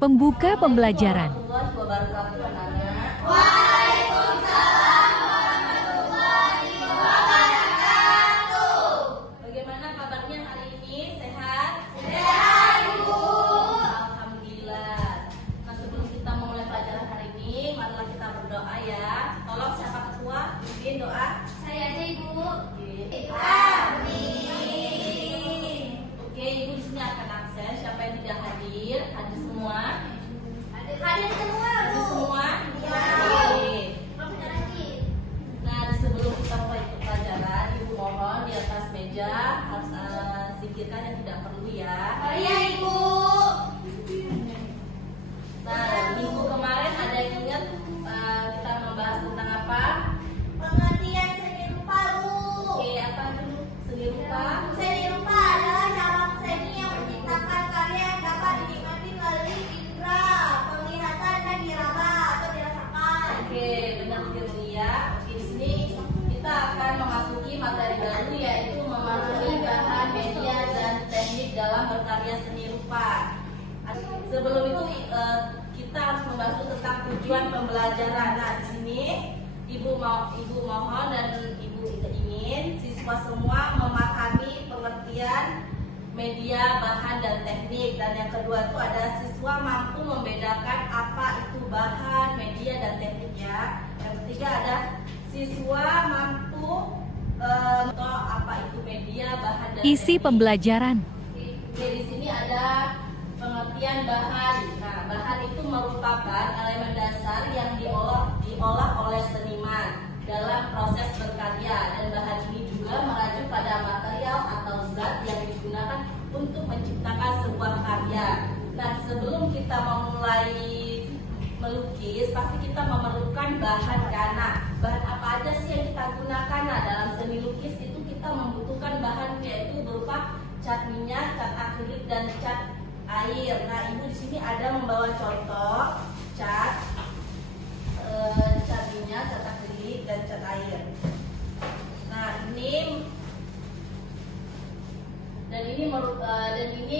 Pembuka pembelajaran. Waalaikumsalam warahmatullahi wabarakatuh. Bagaimana kabarnya hari ini? Sehat? Sehat, Ibu. Alhamdulillah. Nah, sebelum kita memulai pelajaran hari ini, marilah kita berdoa ya. Tolong siapa ketua? Bimbing doa. Saya aja, Ibu. Amin. Oke, Ibu di sini akan absen. Siapa yang tidak hadir? Hadir semua? Hadir semua, Bu. Hadir semua? Iya. Nah, sebelum kita mulai pelajaran, Ibu mohon di atas meja harus singkirkan yang tidak perlu ya. Oh iya, Ibu. Nah, minggu kemarin ada yang ingat kita membahas tentang apa? Pengertian seni rupa, Bu. Oke, apa dulu seni rupa? Seni rupa adalah cara seni yang menciptakan karya yang dapat dinikmati melalui indera penglihatan dan diraba atau dirasakan. Oke, benar sekali ya. Oke, di sini kita akan memasuki materi baru yaitu memahami bahan, media, dan teknik dalam berkarya seni rupa. Sebelum itu kita harus membahas tentang tujuan pembelajaran. Nah, di sini Ibu mohon dan Ibu ingin siswa semua memahami pengertian media, bahan, dan teknik. Dan yang kedua itu ada siswa mampu membedakan apa itu bahan, media, dan teknik ya. Yang ketiga ada siswa mampu apa itu media, bahan, dan Isi teknik. pembelajaran. Oke, di sini ada pengertian bahan. Nah, bahan itu merupakan elemen dasar yang diolah oleh seniman dalam proses berkarya, dan bahan ini juga merujuk pada material atau zat yang digunakan untuk menciptakan sebuah karya. Nah, sebelum kita memulai melukis, pasti kita memerlukan bahan kan. Nah, bahan apa aja sih yang kita gunakan? Nah, dalam seni lukis itu kita membutuhkan bahan yaitu berupa cat minyak, cat akrilik, dan cat air. Nah, Ibu di sini ada membawa contoh cat minyak, cat akrilik, dan cat air. Nah, ini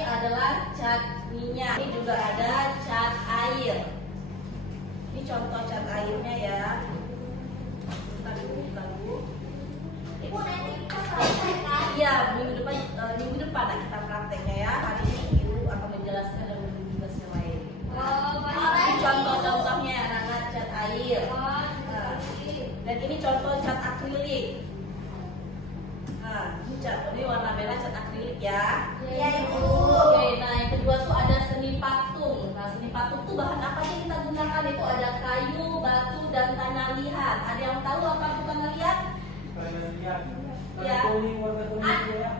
adalah cat minyak. Ini juga ada cat air. Ini contoh cat airnya ya. Bentar, Bu. Ibu nanti kita praktekkan. Iya, minggu depan kita prakteknya ya. Hari ini Ibu akan menjelaskan dan juga yang lain. Ini contoh-contohnya anak-anak cat air. Dan ini contoh cat akrilik. Nah, ini warna merah cat akrilik ya. Iya, Ibu. Oke, nah yang kedua tuh ada seni patung. Nah, seni patung tuh bahan apa sih kita gunakan? Itu ada kayu, batu, dan tanah liat. Ada yang tahu apa itu tanah liat? Tanah liat. Ya. Warna kuning ya.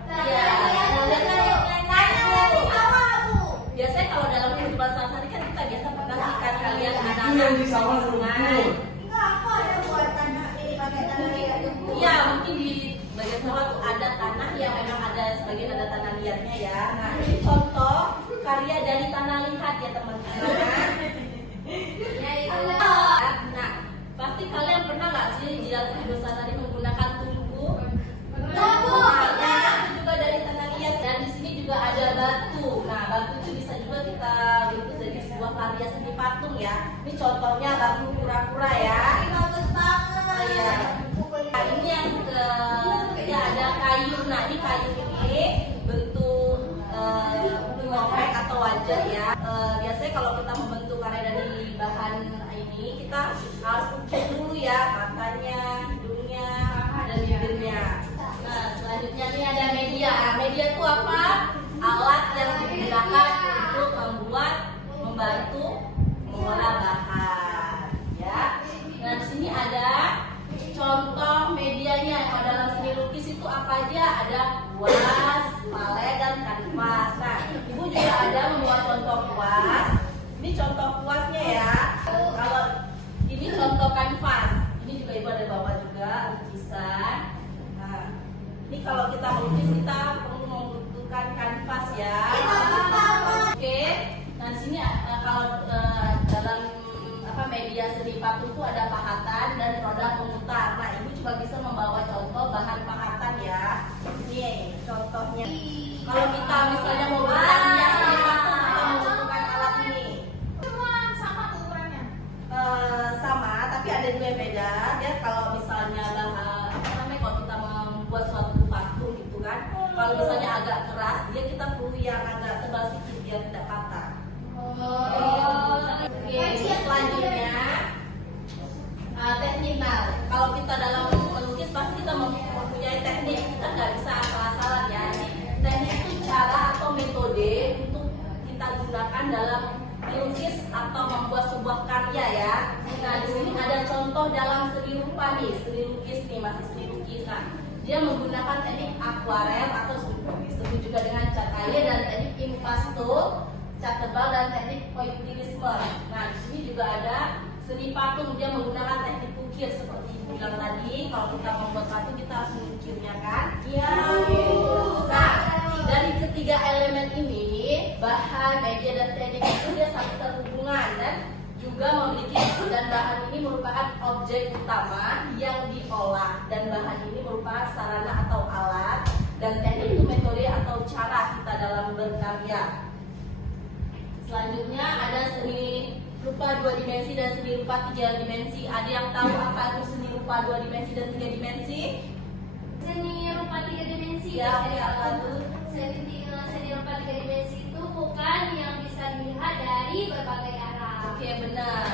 Biasanya kalau dalam kehidupan sehari-hari kan kita biasa mengasihkan kalian Itu yang anak-anak di sawah sebelum. Iya, mungkin di bagian bawah tuh ada tanah yang memang ada sebagian ada tanah liatnya ya. Nah, ini contoh karya dari tanah liat ya teman-teman. Nah, pasti kalian pernah nggak sih di dalam kehidupan sehari-hari menggunakan tungku? Nah, itu juga dari tanah liat. Dan di sini juga ada batu. Nah, batu itu bisa juga kita bentuk jadi sebuah karya seni patung ya. Ini contohnya batu kura-kura ya. Ini bagus banget. Oh, iya. Nah, ini yang ketiga ada kayu. Nah, ini kayu ini bentuk ngopek atau wajah ya. Biasanya kalau kita membentuk karya dari bahan ini, kita harus ukir dulu ya matanya, hidungnya, dan bibirnya. Nah, selanjutnya ini ada media. Media itu apa? Alat yang digunakan untuk membantu mengolah bahan ya. Nah, di sini ada contoh medianya. Kalau dalam seni lukis itu apa aja? Ada kuas, palet, dan kanvas. Nah, Ibu juga ada membuat contoh kuas. Ini contoh kuasnya ya. Kalau ini contoh kanvas. Ini juga Ibu ada bawa juga lukisan. Nah, ini kalau kita melukis kita perlu membutuhkan kanvas ya. Oke. Nah, di sini kalau dalam media seni patung itu ada pahatan dan roda pemutar. Nah, Ibu juga bisa membawa contoh bahan pahatan ya. Ini contohnya. Kalau kita misalnya mau berkarya seni patung, kita membutuhkan alat ini. dua yang beda. Dia kalau misalnya apa namanya, kalau kita membuat suatu patung gitu kan, kalau misalnya agak keras, dia kita perlu yang agak tebal sedikit biar tidak patah. Oke, selanjutnya teknik. Nah, kalau kita dalam melukis pasti kita mempunyai teknik. Kita nggak bisa asal-asalan ya. Teknik itu cara atau metode untuk kita gunakan dalam melukis atau membuat sebuah karya ya. Nah, di sini ada contoh dalam seni rupa nih, seni lukis nih, masih seni lukis. Nah, dia menggunakan teknik akuarel atau disebut juga dengan cat air, dan teknik impasto, cat tebal, dan teknik pointillisme. Nah, di sini juga ada seni patung, dia menggunakan teknik ukir seperti ibu bilang tadi. Kalau kita membuat patung kita harus mengukirnya kan? Iya. Nah, dari ketiga elemen ini, bahan, media, dan teknik itu dia saling terhubungan dan juga memiliki, dan bahan ini merupakan objek utama yang diolah, dan bahan ini merupakan sarana atau alat, dan teknik itu metode atau cara kita dalam berkarya. Selanjutnya ada seni rupa 2 dimensi dan seni rupa 3 dimensi. Ada yang tahu apa itu seni rupa 2 dimensi dan 3 dimensi? Seni rupa 3 dimensi Ya, apa tuh? Seni rupa 3 dimensi itu bukan yang bisa dilihat dari berbagai arah. Oke, benar.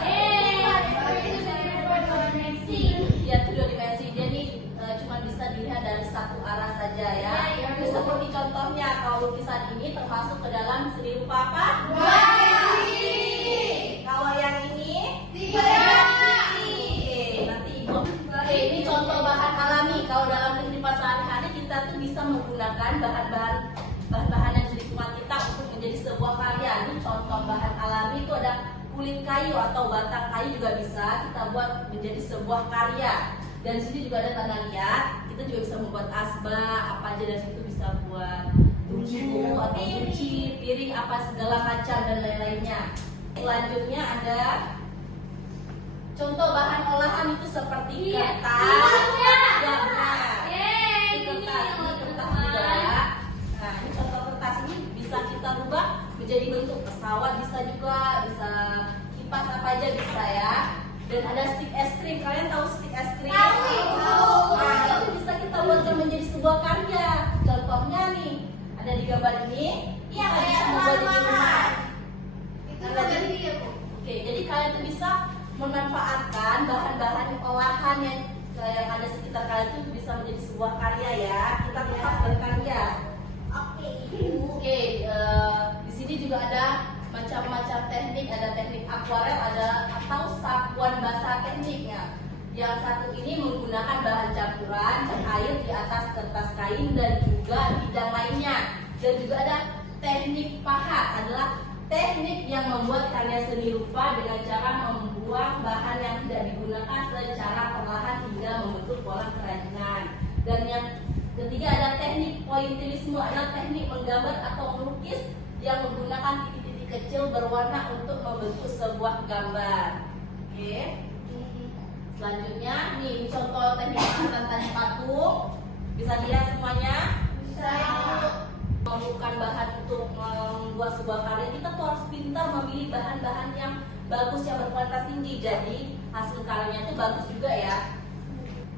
Itu seni rupa 2 dimensi. Ya, itu 2 dimensi. Jadi cuma bisa dilihat dari satu arah saja ya. Ini seperti contohnya, kalau lukisan ini termasuk ke dalam seni rupa apa? 2 dimensi. Kalau yang ini? 3 dimensi. Oke, nanti Ibu. Oke, ini contoh bahan alami. Kalau dalam kehidupan sehari-hari kita tuh bisa menggunakan bahan-bahan yang di lingkungan kita untuk menjadi sebuah karya. Ini contoh bahan alami itu ada kulit kayu atau batang kayu juga bisa kita buat menjadi sebuah karya. Dan di sini juga ada tanah liat. Kita juga bisa membuat asbak, apa aja dari situ bisa buat tujuh atau kunci, piring, apa segala macam dan lain-lainnya. Selanjutnya ada contoh bahan olahan itu seperti kertas. Ya, benar. Ini kertas, ini kertas juga. Nah, ini contoh kertas ini bisa kita rubah menjadi bentuk pesawat, bisa juga, bisa kipas apa aja bisa ya. Dan ada stick es krim. Kalian tahu stick es krim? Tahu. Nah, itu bisa kita buatkan menjadi sebuah karya. Contohnya nih, ada di gambar ini. Iya, Kita kayak bisa membuat di rumah. rumah. Itu bagian dia, Bu. Oke, jadi kalian tuh bisa memanfaatkan bahan-bahan olahan yang ada sekitar kalian itu bisa menjadi sebuah karya ya. Kita tetap berkarya. Oke, di sini juga ada macam-macam teknik. Ada teknik akuarel, ada atau sapuan basah tekniknya. Yang satu ini menggunakan bahan campuran cat air di atas kertas kain dan juga bidang lainnya. Dan juga ada teknik pahat, adalah teknik yang membuat karya seni rupa dengan cara membuang bahan yang tidak digunakan secara perlahan hingga membentuk pola kerajinan. Dan yang ketiga ada teknik pointillisme, adalah teknik menggambar atau melukis yang menggunakan titik-titik kecil berwarna untuk membentuk sebuah gambar. Oke. Selanjutnya, nih contoh teknik pembuatan tali patung. Bisa lihat semuanya? Bisa. Memerlukan bahan untuk membuat sebuah karya, kita tuh harus pintar memilih bahan-bahan yang bagus, yang berkualitas tinggi. Jadi hasil karyanya itu bagus juga ya.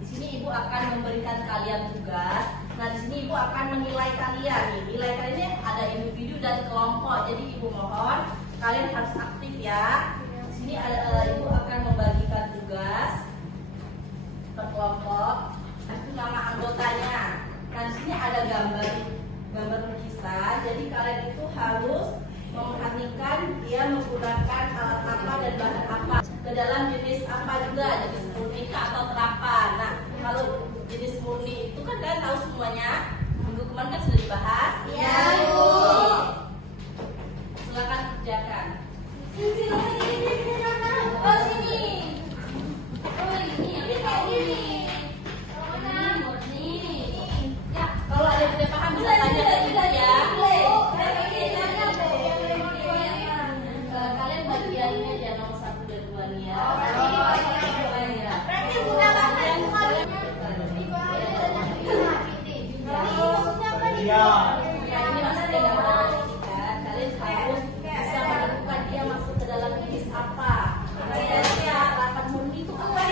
Di sini Ibu akan memberikan kalian tugas. Nah, di sini Ibu akan menilai kalian nih. Nilai kalian ini ada individu dan kelompok. Jadi Ibu mohon kalian harus aktif ya. Di sini Ibu akan membagikan tugas per kelompok. Nah, itu nama anggotanya. Nah, di sini ada gambar lukisan. Jadi kalian itu harus memperhatikan dia menggunakan alat apa dan bahan apa. Ke dalam jenis apa juga, jenis murni atau terapan. Nah, kalau jenis murni itu kan kalian tahu semuanya. Minggu kemarin kan sudah dibahas. Iya, Bu. Silakan kerjakan. Oh, sini. Oh, ini yang kayak gini. Ya, kalau ada yang tidak paham bisa tanya ke Ibu ya. Kalian bagiannya aja nomor 1 dan 2 nih ya. Berarti buka banget. Iya. Ya, ini maksudnya gambar kan. Kalian harus bisa menemukan dia masuk ke dalam jenis apa. Misalnya, lapan murni itu apa?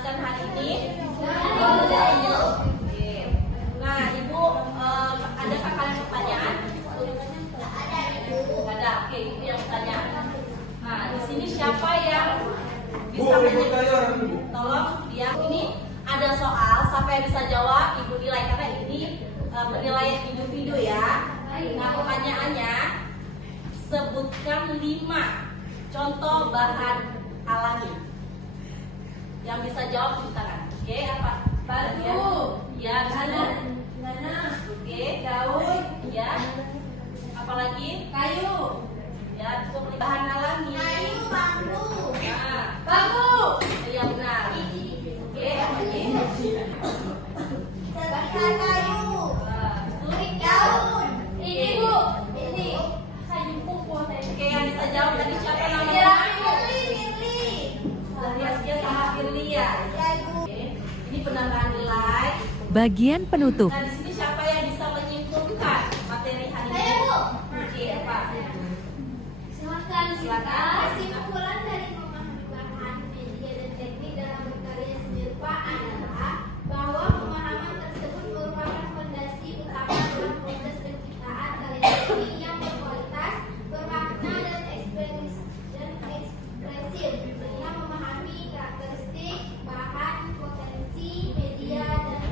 menjelaskan hari ini? Oke. Nah, Ibu, adakah kalian pertanyaan? Ada. Oke, Ibu yang bertanya. Nah, di sini siapa yang bisa menjawab? Tolong dia. Ini ada soal, siapa yang bisa jawab? Ibu nilai karena ini penilaian individu ya. Nah, pertanyaannya, sebutkan 5 contoh bahan alami. Yang bisa jawab di tangan. Oke, apa? Batu. Ya, benar. Oke, Daun. ya. Apalagi? Kayu. Ya, cukup bahan alami. Bambu. Nah, Bambu. ya benar. Oke, apalagi? Batang kayu. Betul. Daun. Ini Bu. Ini kayu kukuh. Oke, yang bisa jawab tadi siapa namanya? Firly. Zahia sama Firly ya. Oke, ini penambahan nilai. Bagian penutup. Nah, di sini siapa yang bisa menyimpulkan materi hari ini? Saya, Bu. Oke, apa? Silakan. Silakan. Kesimpulan dari memahami bahan media dan teknik dalam berkarya serupa adalah bahwa pemahaman tersebut merupakan fondasi utama dalam proses penciptaan karya seni yang berkualitas, bermakna dan ekspresif, sehingga memahami karakteristik bahan, potensi, media dan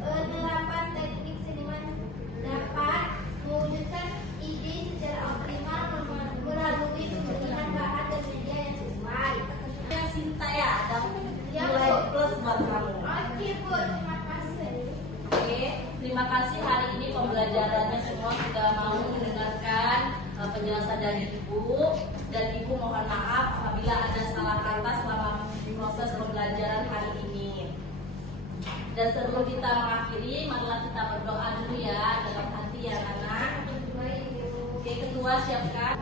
penerapan teknik seniman dapat mewujudkan ide secara optimal melalui pemilihan bahan dan media yang sesuai. Yang Sinta ya, ada Ya, nilai Bu. plus buat kamu. Oke Bu, terima kasih. Oke, terima kasih hari ini pembelajarannya semua sudah mau mendengarkan penjelasan dari Ibu, dan Ibu mohon maaf apabila ada salah kata selama proses pembelajaran hari ini. Dan sebelum kita mengakhiri, marilah kita berdoa dulu ya dalam hati ya anak. Oke, ketua siapkan.